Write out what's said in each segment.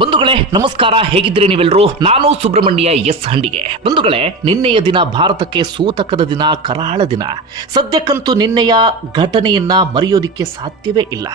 ಬಂಧುಗಳೇ, ನಮಸ್ಕಾರ. ಹೇಗಿದ್ದೀರಿ ನೀವೆಲ್ಲರೂ ನಾನು ಸುಬ್ರಹ್ಮಣ್ಯ ಎಸ್ ಹಂಡಿಗೆ. ಬಂಧುಗಳೇ, ನಿನ್ನೆಯ ದಿನ ಭಾರತಕ್ಕೆ ಸೂತಕದ ದಿನ, ಕರಾಳ ದಿನ. ಸದ್ಯಕ್ಕಂತೂ ನಿನ್ನೆಯ ಘಟನೆಯನ್ನ ಮರೆಯೋದಿಕ್ಕೆ ಸಾಧ್ಯವೇ ಇಲ್ಲ.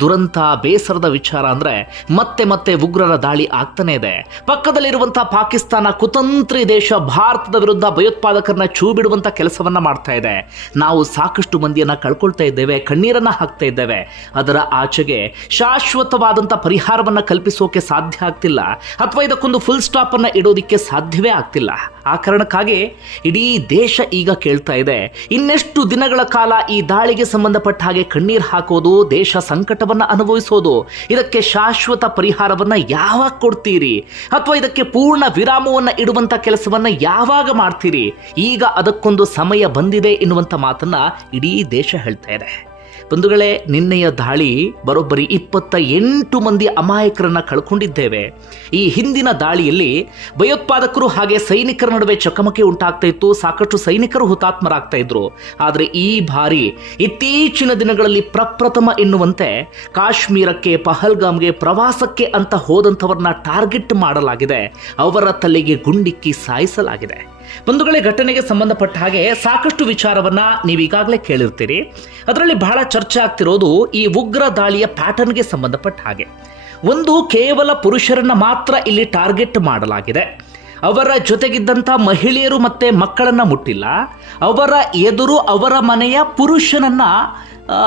ದುರಂತ, ಬೇಸರದ ವಿಚಾರ ಅಂದ್ರೆ ಮತ್ತೆ ಮತ್ತೆ ಉಗ್ರರ ದಾಳಿ ಆಗ್ತಾನೆ ಇದೆ. ಪಕ್ಕದಲ್ಲಿರುವಂತಹ ಪಾಕಿಸ್ತಾನ ಕುತಂತ್ರಿ ದೇಶ ಭಾರತದ ವಿರುದ್ಧ ಭಯೋತ್ಪಾದಕರನ್ನ ಚೂ ಬಿಡುವಂತ ಕೆಲಸವನ್ನ ಮಾಡ್ತಾ ಇದೆ. ನಾವು ಸಾಕಷ್ಟು ಮಂದಿಯನ್ನ ಕಳ್ಕೊಳ್ತಾ ಇದ್ದೇವೆ, ಕಣ್ಣೀರನ್ನ ಹಾಕ್ತಾ ಇದ್ದೇವೆ. ಅದರ ಆಚೆಗೆ ಶಾಶ್ವತವಾದಂತಹ ಪರಿಹಾರವನ್ನ ಕಲ್ಪಿಸೋಕೆ ಸಾಧ್ಯ ಆಗ್ತಿಲ್ಲ ಅಥವಾ ಇದಕ್ಕೊಂದು ಫುಲ್ ಸ್ಟಾಪ್ ಅನ್ನ ಇಡೋದಿಕ್ಕೆ ಸಾಧ್ಯವೇ ಆಗ್ತಿಲ್ಲ. ಆ ಕಾರಣಕ್ಕಾಗಿ ಇಡೀ ದೇಶ ಈಗ ಕೇಳ್ತಾ ಇದೆ. ಇನ್ನೆಷ್ಟು ದಿನಗಳ ಕಾಲ ಈ ದಾಳಿಗೆ ಸಂಬಂಧಪಟ್ಟ ಹಾಗೆ ಕಣ್ಣೀರ್ ಹಾಕೋದು, ದೇಶ ಸಂಕಟವನ್ನ ಅನುಭವಿಸೋದು, ಇದಕ್ಕೆ ಶಾಶ್ವತ ಪರಿಹಾರವನ್ನ ಯಾವಾಗ ಕೊಡ್ತೀರಿ? ಅಥವಾ ಇದಕ್ಕೆ ಪೂರ್ಣ ವಿರಾಮವನ್ನ ಇಡುವಂತ ಕೆಲಸವನ್ನ ಯಾವಾಗ ಮಾಡ್ತೀರಿ? ಈಗ ಅದಕ್ಕೊಂದು ಸಮಯ ಬಂದಿದೆ ಎನ್ನುವಂತ ಮಾತನ್ನ ಇಡೀ ದೇಶ ಹೇಳ್ತಾ ಇದೆ. ಬಂಧುಗಳೇ, ನಿನ್ನೆಯ ದಾಳಿ ಬರೋಬ್ಬರಿ ಇಪ್ಪತ್ತ ಎಂಟು ಮಂದಿ ಅಮಾಯಕರನ್ನ ಕಳ್ಕೊಂಡಿದ್ದೇವೆ. ಈ ಹಿಂದಿನ ದಾಳಿಯಲ್ಲಿ ಭಯೋತ್ಪಾದಕರು ಹಾಗೆ ಸೈನಿಕರ ನಡುವೆ ಚಕಮಕಿ ಉಂಟಾಗ್ತಾ ಇತ್ತು, ಸಾಕಷ್ಟು ಸೈನಿಕರು ಹುತಾತ್ಮರಾಗ್ತಾ ಇದ್ರು. ಆದರೆ ಈ ಬಾರಿ ಇತ್ತೀಚಿನ ದಿನಗಳಲ್ಲಿ ಪ್ರಪ್ರಥಮ ಎನ್ನುವಂತೆ ಕಾಶ್ಮೀರಕ್ಕೆ, ಪಹಲ್ಗಾಮ್ಗೆ, ಪ್ರವಾಸಕ್ಕೆ ಅಂತ ಹೋದಂಥವ್ರನ್ನ ಟಾರ್ಗೆಟ್ ಮಾಡಲಾಗಿದೆ. ಅವರ ತಲೆಗೆ ಗುಂಡಿಕ್ಕಿ ಸಾಯಿಸಲಾಗಿದೆ. ಬಂಧುಗಳೇ ಘಟನೆಗೆ ಸಂಬಂಧಪಟ್ಟ ಹಾಗೆ ಸಾಕಷ್ಟು ವಿಚಾರವನ್ನ ನೀವು ಈಗಾಗಲೇ ಕೇಳಿರ್ತೀರಿ. ಅದರಲ್ಲಿ ಬಹಳ ಚರ್ಚೆ ಆಗ್ತಿರೋದು ಈ ಉಗ್ರ ದಾಳಿಯ ಪ್ಯಾಟರ್ನ್ಗೆ ಸಂಬಂಧಪಟ್ಟ ಹಾಗೆ. ಒಂದು ಕೇವಲ ಪುರುಷರನ್ನ ಮಾತ್ರ ಇಲ್ಲಿ ಟಾರ್ಗೆಟ್ ಮಾಡಲಾಗಿದೆ. ಅವರ ಜೊತೆಗಿದ್ದಂಥ ಮಹಿಳೆಯರು ಮತ್ತೆ ಮಕ್ಕಳನ್ನ ಮುಟ್ಟಿಲ್ಲ. ಅವರ ಎದುರು ಅವರ ಮನೆಯ ಪುರುಷನನ್ನ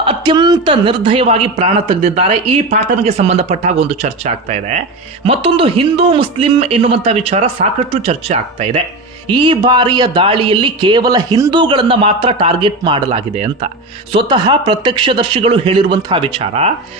ಅತ್ಯಂತ ನಿರ್ದಯವಾಗಿ ಪ್ರಾಣ ತೆಗೆದಿದ್ದಾರೆ. ಈ ಪ್ಯಾಟರ್ನ್ಗೆ ಸಂಬಂಧಪಟ್ಟ ಹಾಗೆ ಒಂದು ಚರ್ಚೆ ಆಗ್ತಾ ಇದೆ. ಮತ್ತೊಂದು ಹಿಂದೂ ಮುಸ್ಲಿಂ ಎನ್ನುವಂಥ ವಿಚಾರ ಸಾಕಷ್ಟು ಚರ್ಚೆ ಆಗ್ತಾ ಇದೆ. ಈ ಬಾರಿಯ ದಾಳಿಯಲ್ಲಿ ಕೇವಲ ಹಿಂದೂಗಳನ್ನು ಮಾತ್ರ ಟಾರ್ಗೆಟ್ ಮಾಡಲಾಗಿದೆ ಅಂತ. ಸ್ವತಃ ಪ್ರತ್ಯಕ್ಷದರ್ಶಿಗಳು ಹೇಳಿರುವಂತಹ ವಿಚಾರ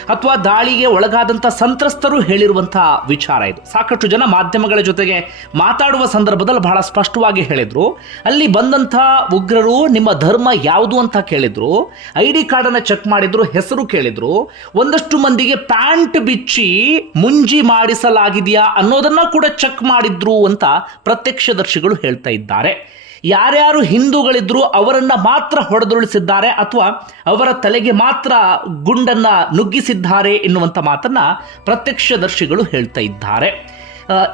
ಅಥವಾ ದಾಳಿಗೆ ಒಳಗಾದಂಥ ಸಂತ್ರಸ್ತರು ಹೇಳಿರುವಂತಹ ವಿಚಾರ ಇದು. ಸಾಕಷ್ಟು ಜನ ಮಾಧ್ಯಮಗಳ ಜೊತೆಗೆ ಮಾತಾಡುವ ಸಂದರ್ಭದಲ್ಲಿ ಬಹಳ ಸ್ಪಷ್ಟವಾಗಿ ಹೇಳಿದ್ರು. ಅಲ್ಲಿ ಬಂದಂಥ ಉಗ್ರರು ನಿಮ್ಮ ಧರ್ಮ ಯಾವುದು ಅಂತ ಕೇಳಿದ್ರು. ಐ ಡಿ ಕಾರ್ಡನ್ನು ಚೆಕ್ ಮಾಡಿದ್ರು, ಹೆಸರು ಕೇಳಿದ್ರು. ಒಂದಷ್ಟು ಮಂದಿಗೆ ಪ್ಯಾಂಟ್ ಬಿಚ್ಚಿ ಮುಂಜಿ ಮಾಡಿಸಲಾಗಿದೆಯಾ ಅನ್ನೋದನ್ನ ಕೂಡ ಚೆಕ್ ಮಾಡಿದ್ರು ಅಂತ ಪ್ರತ್ಯಕ್ಷದರ್ಶಿಗಳು ಹೇಳ್ತಾ ಇದ್ದಾರೆ. ಯಾರ್ಯಾರು ಹಿಂದೂಗಳಿದ್ರು ಅವರನ್ನ ಮಾತ್ರ ಹೊಡೆದುರುಳಿಸಿದ್ದಾರೆ ಅಥವಾ ಅವರ ತಲೆಗೆ ಮಾತ್ರ ಗುಂಡನ್ನ ನುಗ್ಗಿಸಿದ್ದಾರೆ ಎನ್ನುವಂಥ ಮಾತನ್ನ ಪ್ರತ್ಯಕ್ಷದರ್ಶಿಗಳು ಹೇಳ್ತಾ ಇದ್ದಾರೆ.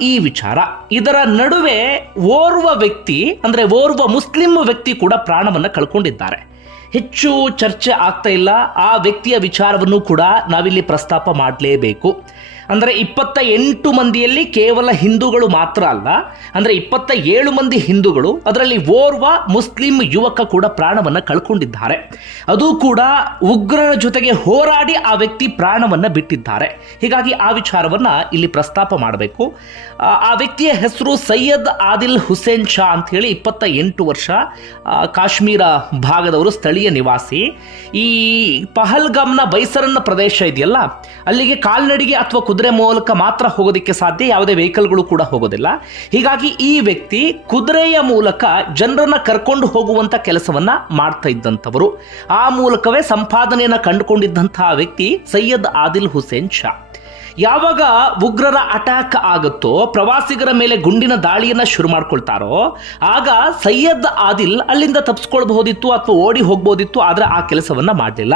ಈ ವಿಚಾರ. ಇದರ ನಡುವೆ ಓರ್ವ ವ್ಯಕ್ತಿ, ಅಂದ್ರೆ ಓರ್ವ ಮುಸ್ಲಿಂ ವ್ಯಕ್ತಿ ಕೂಡ ಪ್ರಾಣವನ್ನು ಕಳ್ಕೊಂಡಿದ್ದಾರೆ. ಹೆಚ್ಚು ಚರ್ಚೆ ಆಗ್ತಾ ಇಲ್ಲ. ಆ ವ್ಯಕ್ತಿಯ ವಿಚಾರವನ್ನು ಕೂಡ ನಾವಿಲ್ಲಿ ಪ್ರಸ್ತಾಪ ಮಾಡಲೇಬೇಕು. ಅಂದರೆ ಇಪ್ಪತ್ತ ಎಂಟು ಮಂದಿಯಲ್ಲಿ ಕೇವಲ ಹಿಂದೂಗಳು ಮಾತ್ರ ಅಲ್ಲ, ಅಂದರೆ ಇಪ್ಪತ್ತ ಏಳು ಮಂದಿ ಹಿಂದೂಗಳು, ಅದರಲ್ಲಿ ಓರ್ವ ಮುಸ್ಲಿಂ ಯುವಕ ಕೂಡ ಪ್ರಾಣವನ್ನು ಕಳ್ಕೊಂಡಿದ್ದಾರೆ. ಅದು ಕೂಡ ಉಗ್ರರ ಜೊತೆಗೆ ಹೋರಾಡಿ ಆ ವ್ಯಕ್ತಿ ಪ್ರಾಣವನ್ನು ಬಿಟ್ಟಿದ್ದಾರೆ. ಹೀಗಾಗಿ ಆ ವಿಚಾರವನ್ನು ಇಲ್ಲಿ ಪ್ರಸ್ತಾಪ ಮಾಡಬೇಕು. ಆ ವ್ಯಕ್ತಿಯ ಹೆಸರು ಸೈಯದ್ ಆದಿಲ್ ಹುಸೇನ್ ಶಾ ಅಂತ ಹೇಳಿ ಇಪ್ಪತ್ತ ಎಂಟು ವರ್ಷ ಕಾಶ್ಮೀರ ಭಾಗದವರು ಸ್ಥಳೀಯ ನಿವಾಸಿ. ಈ ಪಹಲ್ಗಾಮ್ನ ಬೈಸರನ್ನ ಪ್ರದೇಶ ಇದೆಯಲ್ಲ, ಅಲ್ಲಿಗೆ ಕಾಲ್ನಡಿಗೆ ಅಥವಾ ಕುದುರೆ ಮೂಲಕ ಮಾತ್ರ ಹೋಗೋದಕ್ಕೆ ಸಾಧ್ಯ, ಯಾವುದೇ ವೆಹಿಕಲ್ಗಳು ಕೂಡ ಹೋಗೋದಿಲ್ಲ. ಹೀಗಾಗಿ ಈ ವ್ಯಕ್ತಿ ಕುದುರೆಯ ಮೂಲಕ ಜನರನ್ನ ಕರ್ಕೊಂಡು ಹೋಗುವಂತ ಕೆಲಸವನ್ನ ಮಾಡ್ತಾ ಇದ್ದಂಥವರು. ಆ ಮೂಲಕವೇ ಸಂಪಾದನೆಯನ್ನ ಕಂಡುಕೊಂಡಿದ್ದಂತಹ ವ್ಯಕ್ತಿ ಸೈಯದ್ ಆದಿಲ್ ಹುಸೇನ್ ಶಾ ಯಾವಾಗ ಉಗ್ರರ ಅಟ್ಯಾಕ್ ಆಗುತ್ತೋ, ಪ್ರವಾಸಿಗರ ಮೇಲೆ ಗುಂಡಿನ ದಾಳಿಯನ್ನ ಶುರು ಮಾಡ್ಕೊಳ್ತಾರೋ, ಆಗ ಸೈಯದ್ ಆದಿಲ್ ಅಲ್ಲಿಂದ ತಪ್ಪಿಸ್ಕೊಳ್ಬಹುದಿತ್ತು ಅಥವಾ ಓಡಿ ಹೋಗ್ಬೋದಿತ್ತು ಆದ್ರೆ ಆ ಕೆಲಸವನ್ನ ಮಾಡಲಿಲ್ಲ.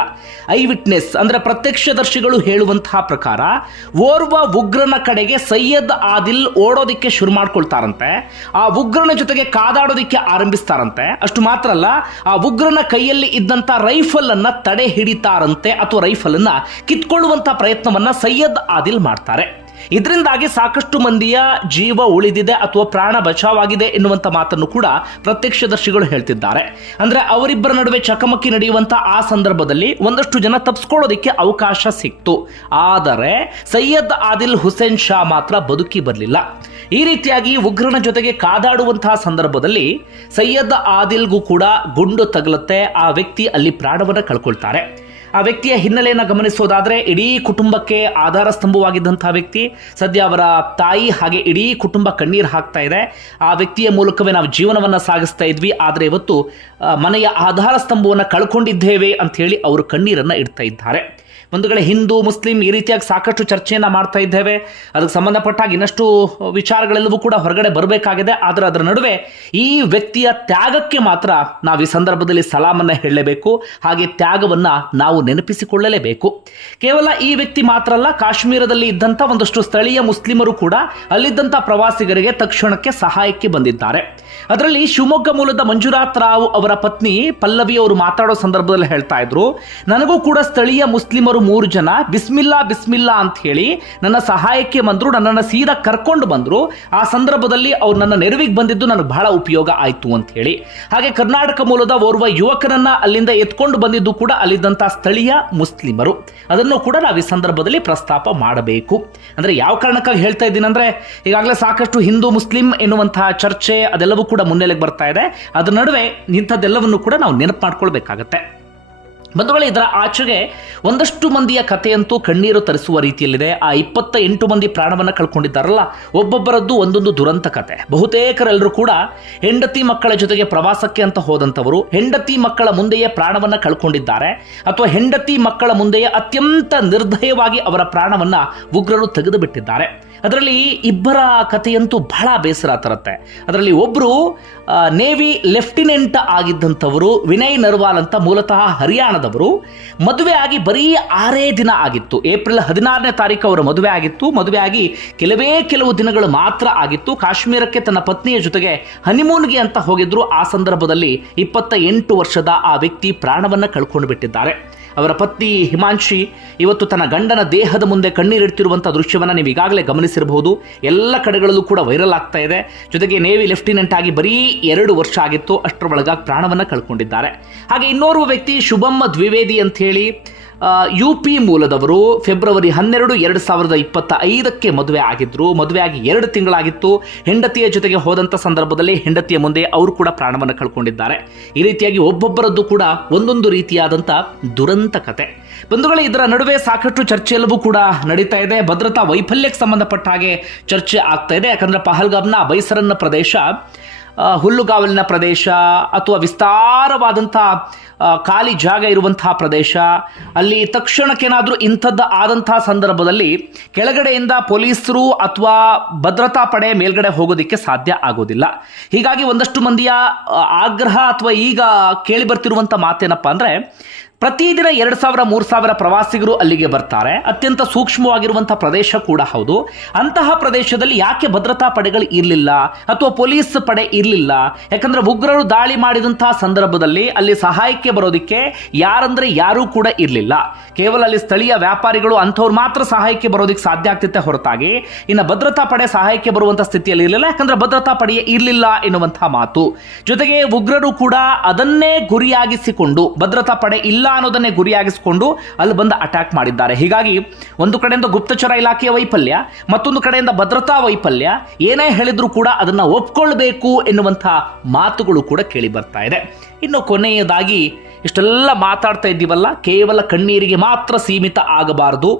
ಐ ವಿಟ್ನೆಸ್, ಅಂದ್ರೆ ಪ್ರತ್ಯಕ್ಷದರ್ಶಿಗಳು ಹೇಳುವಂತಹ ಪ್ರಕಾರ, ಓರ್ವ ಉಗ್ರನ ಕಡೆಗೆ ಸೈಯದ್ ಆದಿಲ್ ಓಡೋದಿಕ್ಕೆ ಶುರು ಮಾಡ್ಕೊಳ್ತಾರಂತೆ, ಆ ಉಗ್ರನ ಜೊತೆಗೆ ಕಾದಾಡೋದಿಕ್ಕೆ ಆರಂಭಿಸ್ತಾರಂತೆ. ಅಷ್ಟು ಮಾತ್ರ ಅಲ್ಲ, ಆ ಉಗ್ರನ ಕೈಯಲ್ಲಿ ಇದ್ದಂತ ರೈಫಲ್ ಅನ್ನ ತಡೆ ಹಿಡಿತಾರಂತೆ, ಅಥವಾ ರೈಫಲ್ ಅನ್ನ ಕಿತ್ಕೊಳ್ಳುವಂತ ಪ್ರಯತ್ನವನ್ನ ಸೈಯದ್ ಆದಿಲ್ ಮಾಡ್ತಾರೆ. ಇದರಿಂದಾಗಿ ಸಾಕಷ್ಟು ಮಂದಿಯ ಜೀವ ಉಳಿದಿದೆ ಅಥವಾ ಪ್ರಾಣ ಬಚಾವಾಗಿದೆ ಎನ್ನುವಂತ ಮಾತನ್ನು ಕೂಡ ಪ್ರತ್ಯಕ್ಷದರ್ಶಿಗಳು ಹೇಳ್ತಿದ್ದಾರೆ. ಅಂದ್ರೆ ಅವರಿಬ್ಬರ ನಡುವೆ ಚಕಮಕಿ ನಡೆಯುವಂತ ಆ ಸಂದರ್ಭದಲ್ಲಿ ಒಂದಷ್ಟು ಜನ ತಪ್ಪಿಸ್ಕೊಳ್ಳೋದಕ್ಕೆ ಅವಕಾಶ ಸಿಕ್ತು. ಆದರೆ ಸೈಯದ್ ಆದಿಲ್ ಹುಸೇನ್ ಶಾ ಮಾತ್ರ ಬದುಕಿ ಬರಲಿಲ್ಲ. ಈ ರೀತಿಯಾಗಿ ಉಗ್ರನ ಜೊತೆಗೆ ಕಾದಾಡುವಂತಹ ಸಂದರ್ಭದಲ್ಲಿ ಸೈಯದ್ ಆದಿಲ್ಗೂ ಕೂಡ ಗುಂಡು ತಗಲುತ್ತೆ. ಆ ವ್ಯಕ್ತಿ ಅಲ್ಲಿ ಪ್ರಾಣವನ್ನು ಕಳ್ಕೊಳ್ತಾರೆ. ಆ ವ್ಯಕ್ತಿಯ ಹಿನ್ನೆಲೆಯನ್ನು ಗಮನಿಸೋದಾದರೆ ಇಡೀ ಕುಟುಂಬಕ್ಕೆ ಆಧಾರ ಸ್ತಂಭವಾಗಿದ್ದಂತಹ ವ್ಯಕ್ತಿ, ಸದ್ಯ ಅವರ ತಾಯಿ ಹಾಗೆ ಇಡೀ ಕುಟುಂಬ ಕಣ್ಣೀರು ಹಾಕ್ತಾ ಇದೆ. ಆ ವ್ಯಕ್ತಿಯ ಮೂಲಕವೇ ನಾವು ಜೀವನವನ್ನು ಸಾಗಿಸ್ತಾ ಇದ್ವಿ. ಆದರೆ ಇವತ್ತು ಮನೆಯ ಆಧಾರ ಸ್ತಂಭವನ್ನು ಕಳ್ಕೊಂಡಿದ್ದೇವೆ ಅಂತ ಅವರು ಕಣ್ಣೀರನ್ನು ಇಡ್ತಾ ಇದ್ದಾರೆ. ಬಂಧುಗಳೇ ಹಿಂದೂ, ಮುಸ್ಲಿಂ ಈ ರೀತಿಯಾಗಿ ಸಾಕಷ್ಟು ಚರ್ಚೆಯನ್ನು ಮಾಡ್ತಾ ಇದ್ದೇವೆ. ಅದಕ್ಕೆ ಸಂಬಂಧಪಟ್ಟಾಗ ಇನ್ನಷ್ಟು ವಿಚಾರಗಳೆಲ್ಲವೂ ಕೂಡ ಹೊರಗಡೆ ಬರಬೇಕಾಗಿದೆ. ಆದರೆ ಅದರ ನಡುವೆ ಈ ವ್ಯಕ್ತಿಯ ತ್ಯಾಗಕ್ಕೆ ಮಾತ್ರ ನಾವು ಈ ಸಂದರ್ಭದಲ್ಲಿ ಸಲಾಮನ್ನ ಹೇಳಲೇಬೇಕು. ಹಾಗೆ ತ್ಯಾಗವನ್ನ ನಾವು ನೆನಪಿಸಿಕೊಳ್ಳಲೇಬೇಕು. ಕೇವಲ ಈ ವ್ಯಕ್ತಿ ಮಾತ್ರ ಅಲ್ಲ, ಕಾಶ್ಮೀರದಲ್ಲಿ ಇದ್ದಂಥ ಒಂದಷ್ಟು ಸ್ಥಳೀಯ ಮುಸ್ಲಿಮರು ಕೂಡ ಅಲ್ಲಿದ್ದಂಥ ಪ್ರವಾಸಿಗರಿಗೆ ತಕ್ಷಣಕ್ಕೆ ಸಹಾಯಕ್ಕೆ ಬಂದಿದ್ದಾರೆ. ಅದರಲ್ಲಿ ಶಿವಮೊಗ್ಗ ಮೂಲದ ಮಂಜುನಾಥ್ ರಾವ್ ಅವರ ಪತ್ನಿ ಪಲ್ಲವಿ ಅವರು ಮಾತಾಡೋ ಸಂದರ್ಭದಲ್ಲಿ ಹೇಳ್ತಾ ಇದ್ರು, ನನಗೂ ಕೂಡ ಸ್ಥಳೀಯ ಮುಸ್ಲಿಮರು ಮೂರು ಜನ, ಬಿಸ್ಮಿಲ್ಲಾ ಬಿಸ್ಮಿಲ್ಲಾ ಅಂತ ಹೇಳಿ ನನ್ನ ಸಹಾಯಕ್ಕೆ ಬಂದ್ರು, ನನ್ನನ್ನು ಸೀದಾ ಕರ್ಕೊಂಡು ಬಂದರು. ಆ ಸಂದರ್ಭದಲ್ಲಿ ಅವ್ರು ನನ್ನ ನೆರವಿಗೆ ಬಂದಿದ್ದು ನನಗೆ ಬಹಳ ಉಪಯೋಗ ಆಯಿತು ಅಂತ ಹೇಳಿ. ಹಾಗೆ ಕರ್ನಾಟಕ ಮೂಲದ ಓರ್ವ ಯುವಕರನ್ನ ಅಲ್ಲಿಂದ ಎತ್ಕೊಂಡು ಬಂದಿದ್ದು ಕೂಡ ಅಲ್ಲಿದ್ದಂಥ ಸ್ಥಳೀಯ ಮುಸ್ಲಿಮರು. ಅದನ್ನು ಕೂಡ ನಾವು ಈ ಸಂದರ್ಭದಲ್ಲಿ ಪ್ರಸ್ತಾಪ ಮಾಡಬೇಕು. ಅಂದ್ರೆ ಯಾವ ಕಾರಣಕ್ಕಾಗಿ ಹೇಳ್ತಾ ಇದ್ದೀನಿ ಅಂದ್ರೆ ಈಗಾಗಲೇ ಸಾಕಷ್ಟು ಹಿಂದೂ ಮುಸ್ಲಿಂ ಎನ್ನುವಂತಹ ಚರ್ಚೆ ಅದೆಲ್ಲವೂ ಕೂಡ ಮುನ್ನೆಲೆಗೆ ಬರ್ತಾ ಇದೆ. ಅದರ ನಡುವೆ ಇಂಥದ್ದೆಲ್ಲವನ್ನು ಕೂಡ ನಾವು ನೆನಪು ಮಾಡ್ಕೊಳ್ಬೇಕಾಗತ್ತೆ. ಬಂಧುಗಳೇ, ಇದರ ಆಚೆಗೆ ಒಂದಷ್ಟು ಮಂದಿಯ ಕಥೆಯಂತೂ ಕಣ್ಣೀರು ತರಿಸುವ ರೀತಿಯಲ್ಲಿದೆ. ಆ ಇಪ್ಪತ್ತ ಎಂಟು ಮಂದಿ ಪ್ರಾಣವನ್ನು ಕಳ್ಕೊಂಡಿದ್ದಾರಲ್ಲ, ಒಬ್ಬೊಬ್ಬರದ್ದು ಒಂದೊಂದು ದುರಂತ ಕತೆ. ಬಹುತೇಕರೆಲ್ಲರೂ ಕೂಡ ಹೆಂಡತಿ ಮಕ್ಕಳ ಜೊತೆಗೆ ಪ್ರವಾಸಕ್ಕೆ ಅಂತ ಹೋದಂಥವರು, ಹೆಂಡತಿ ಮಕ್ಕಳ ಮುಂದೆಯೇ ಪ್ರಾಣವನ್ನು ಕಳ್ಕೊಂಡಿದ್ದಾರೆ, ಅಥವಾ ಹೆಂಡತಿ ಮಕ್ಕಳ ಮುಂದೆಯೇ ಅತ್ಯಂತ ನಿರ್ದಯವಾಗಿ ಅವರ ಪ್ರಾಣವನ್ನು ಉಗ್ರರು ತೆಗೆದು ಬಿಟ್ಟಿದ್ದಾರೆ ಅದರಲ್ಲಿ ಇಬ್ಬರ ಕಥೆಯಂತೂ ಬಹಳ ಬೇಸರ ತರುತ್ತೆ. ಅದರಲ್ಲಿ ಒಬ್ಬರು ನೇವಿ ಲೆಫ್ಟಿನೆಂಟ್ ಆಗಿದ್ದಂಥವರು, ವಿನಯ್ ನರ್ವಾಲ್ ಅಂತ ಮೂಲತಃ ಹರಿಯಾಣದವರು. ಮದುವೆ ಆಗಿ ಬರೀ ಆರೇ ದಿನ ಆಗಿತ್ತು. ಏಪ್ರಿಲ್ ಹದಿನಾರನೇ ತಾರೀಕು ಅವರ ಮದುವೆ ಆಗಿತ್ತು. ಮದುವೆ ಆಗಿ ಕೆಲವೇ ಕೆಲವು ದಿನಗಳು ಮಾತ್ರ ಆಗಿತ್ತು. ಕಾಶ್ಮೀರಕ್ಕೆ ತನ್ನ ಪತ್ನಿಯ ಜೊತೆಗೆ ಹನಿಮೂನ್ಗೆ ಅಂತ ಹೋಗಿದ್ರು. ಆ ಸಂದರ್ಭದಲ್ಲಿ ಇಪ್ಪತ್ತ ಎಂಟು ವರ್ಷದ ಆ ವ್ಯಕ್ತಿ ಪ್ರಾಣವನ್ನು ಕಳ್ಕೊಂಡು ಬಿಟ್ಟಿದ್ದಾರೆ. ಅವರ ಪತ್ನಿ ಹಿಮಾಂಶಿ ಇವತ್ತು ತನ್ನ ಗಂಡನ ದೇಹದ ಮುಂದೆ ಕಣ್ಣೀರಿಡ್ತಿರುವಂಥ ದೃಶ್ಯವನ್ನು ನೀವು ಈಗಾಗಲೇ ಗಮನಿಸಿರಬಹುದು. ಎಲ್ಲ ಕಡೆಗಳಲ್ಲೂ ಕೂಡ ವೈರಲ್ ಆಗ್ತಾ ಇದೆ. ಜೊತೆಗೆ ನೇವಿ ಲೆಫ್ಟಿನೆಂಟ್ ಆಗಿ ಬರೀ ಎರಡು ವರ್ಷ ಆಗಿತ್ತು. ಅಷ್ಟರ ಒಳಗಾಗಿ ಪ್ರಾಣವನ್ನು ಕಳ್ಕೊಂಡಿದ್ದಾರೆ. ಹಾಗೆ ಇನ್ನೋರ್ವ ವ್ಯಕ್ತಿ ಶುಭಮ್ಮ ದ್ವಿವೇದಿ ಅಂತ ಹೇಳಿ ಯು ಪಿ ಮೂಲದವರು ಫೆಬ್ರವರಿ ಹನ್ನೆರಡು ಎರಡು ಸಾವಿರದ ಇಪ್ಪತ್ತ ಐದಕ್ಕೆ ಮದುವೆ ಆಗಿದ್ರು. ಮದುವೆ ಆಗಿ ಎರಡು ತಿಂಗಳಾಗಿತ್ತು. ಹೆಂಡತಿಯ ಜೊತೆಗೆ ಹೋದಂಥ ಸಂದರ್ಭದಲ್ಲಿ ಹೆಂಡತಿಯ ಮುಂದೆ ಅವರು ಕೂಡ ಪ್ರಾಣವನ್ನು ಕಳ್ಕೊಂಡಿದ್ದಾರೆ. ಈ ರೀತಿಯಾಗಿ ಒಬ್ಬೊಬ್ಬರದ್ದು ಕೂಡ ಒಂದೊಂದು ರೀತಿಯಾದಂಥ ದುರಂತ ಕತೆ. ಬಂಧುಗಳೇ, ಇದರ ನಡುವೆ ಸಾಕಷ್ಟು ಚರ್ಚೆ ಎಲ್ಲವೂ ಕೂಡ ನಡೀತಾ ಇದೆ. ಭದ್ರತಾ ವೈಫಲ್ಯಕ್ಕೆ ಸಂಬಂಧಪಟ್ಟ ಹಾಗೆ ಚರ್ಚೆ ಆಗ್ತಾ ಇದೆ. ಯಾಕಂದ್ರೆ ಪಹಲ್ಗಾಮ್ನ ಬೈಸರನ್ನ ಪ್ರದೇಶ ಹುಲ್ಲುಗಾವಲಿನ ಪ್ರದೇಶ ಅಥವಾ ವಿಸ್ತಾರವಾದಂಥ ಖಾಲಿ ಜಾಗ ಇರುವಂತಹ ಪ್ರದೇಶ. ಅಲ್ಲಿ ತಕ್ಷಣಕ್ಕೇನಾದರೂ ಇಂಥದ್ದು ಆದಂತಹ ಸಂದರ್ಭದಲ್ಲಿ ಕೆಳಗಡೆಯಿಂದ ಪೊಲೀಸರು ಅಥವಾ ಭದ್ರತಾ ಪಡೆ ಮೇಲ್ಗಡೆ ಹೋಗೋದಕ್ಕೆ ಸಾಧ್ಯ ಆಗೋದಿಲ್ಲ. ಹೀಗಾಗಿ ಒಂದಷ್ಟು ಮಂದಿಯ ಆಗ್ರಹ ಅಥವಾ ಈಗ ಕೇಳಿ ಬರ್ತಿರುವಂಥ ಮಾತೇನಪ್ಪ ಅಂದರೆ ಪ್ರತಿದಿನ ಎರಡು ಸಾವಿರ, ಮೂರು ಸಾವಿರ ಪ್ರವಾಸಿಗರು ಅಲ್ಲಿಗೆ ಬರ್ತಾರೆ. ಅತ್ಯಂತ ಸೂಕ್ಷ್ಮವಾಗಿರುವಂಥ ಪ್ರದೇಶ ಕೂಡ ಹೌದು. ಅಂತಹ ಪ್ರದೇಶದಲ್ಲಿ ಯಾಕೆ ಭದ್ರತಾ ಪಡೆಗಳು ಇರಲಿಲ್ಲ? ಅಥವಾ ಪೊಲೀಸ್ ಪಡೆ ಇರಲಿಲ್ಲ? ಯಾಕಂದ್ರೆ ಉಗ್ರರು ದಾಳಿ ಮಾಡಿದಂತಹ ಸಂದರ್ಭದಲ್ಲಿ ಅಲ್ಲಿ ಸಹಾಯಕ್ಕೆ ಬರೋದಕ್ಕೆ ಯಾರಂದ್ರೆ ಯಾರೂ ಕೂಡ ಇರಲಿಲ್ಲ. ಕೇವಲ ಅಲ್ಲಿ ಸ್ಥಳೀಯ ವ್ಯಾಪಾರಿಗಳು ಅಂಥವ್ರು ಮಾತ್ರ ಸಹಾಯಕ್ಕೆ ಬರೋದಕ್ಕೆ ಸಾಧ್ಯ ಆಗ್ತಿತ್ತೆ ಹೊರತಾಗಿ. ಇನ್ನು ಭದ್ರತಾ ಪಡೆ ಸಹಾಯಕ್ಕೆ ಬರುವಂತ ಸ್ಥಿತಿಯಲ್ಲಿ ಇರಲಿಲ್ಲ. ಯಾಕಂದ್ರೆ ಭದ್ರತಾ ಪಡೆಯೇ ಇರಲಿಲ್ಲ ಎನ್ನುವಂತಹ ಮಾತು. ಜೊತೆಗೆ ಉಗ್ರರು ಕೂಡ ಅದನ್ನೇ ಗುರಿಯಾಗಿಸಿಕೊಂಡು ಭದ್ರತಾ ಪಡೆ ಇಲ್ಲ ಅನ್ನೋದನ್ನೇ ಗುರಿಯಾಗಿಸಿಕೊಂಡು ಅಲ್ಲಿ ಬಂದು ಅಟ್ಯಾಕ್ ಮಾಡಿದ್ದಾರೆ. ಹೀಗಾಗಿ ಒಂದು ಕಡೆಯಿಂದ ಗುಪ್ತಚರ ಇಲಾಖೆಯ ವೈಫಲ್ಯ, ಮತ್ತೊಂದು ಕಡೆಯಿಂದ ಭದ್ರತಾ ವೈಫಲ್ಯ, ಏನೇ ಹೇಳಿದ್ರು ಕೂಡ ಅದನ್ನು ಒಪ್ಕೊಳ್ಬೇಕು ಎನ್ನುವಂತಹ ಮಾತುಗಳು ಕೂಡ ಕೇಳಿ ಬರ್ತಾ ಇದೆ. ಇನ್ನು ಕೊನೆಯದಾಗಿ ಇಷ್ಟೆಲ್ಲ ಮಾತಾಡ್ತಾ ಇದ್ದೀವಲ್ಲ, ಕೇವಲ ಕಣ್ಣೀರಿಗೆ ಮಾತ್ರ ಸೀಮಿತ ಆಗಬಾರದು.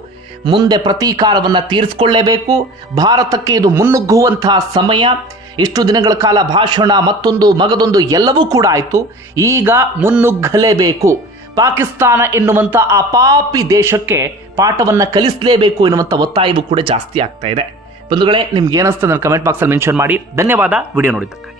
ಮುಂದೆ ಪ್ರತೀಕಾರವನ್ನು ತೀರಿಸಿಕೊಳ್ಳೇಬೇಕು. ಭಾರತಕ್ಕೆ ಇದು ಮುನ್ನುಗ್ಗುವಂತಹ ಸಮಯ. ಇಷ್ಟು ದಿನಗಳ ಕಾಲ ಭಾಷಣ, ಮತ್ತೊಂದು ಮಗದೊಂದು ಎಲ್ಲವೂ ಕೂಡ ಆಯಿತು. ಈಗ ಮುನ್ನುಗ್ಗಲೇಬೇಕು. ಪಾಕಿಸ್ತಾನ ಎನ್ನುವಂಥ ಆ ಪಾಪಿ ದೇಶಕ್ಕೆ ಪಾಠವನ್ನು ಕಲಿಸಲೇಬೇಕು ಎನ್ನುವಂಥ ಒತ್ತಾಯವೂ ಕೂಡ ಜಾಸ್ತಿ ಆಗ್ತಾ ಇದೆ. ಬಂಧುಗಳೇ, ನಿಮ್ಗೆ ಏನಿಸ್ತದೆ ನನ್ನ ಕಮೆಂಟ್ ಬಾಕ್ಸಲ್ಲಿ ಮೆನ್ಷನ್ ಮಾಡಿ. ಧನ್ಯವಾದ. ವಿಡಿಯೋ ನೋಡಿದ್ದಕ್ಕಾಗಿ.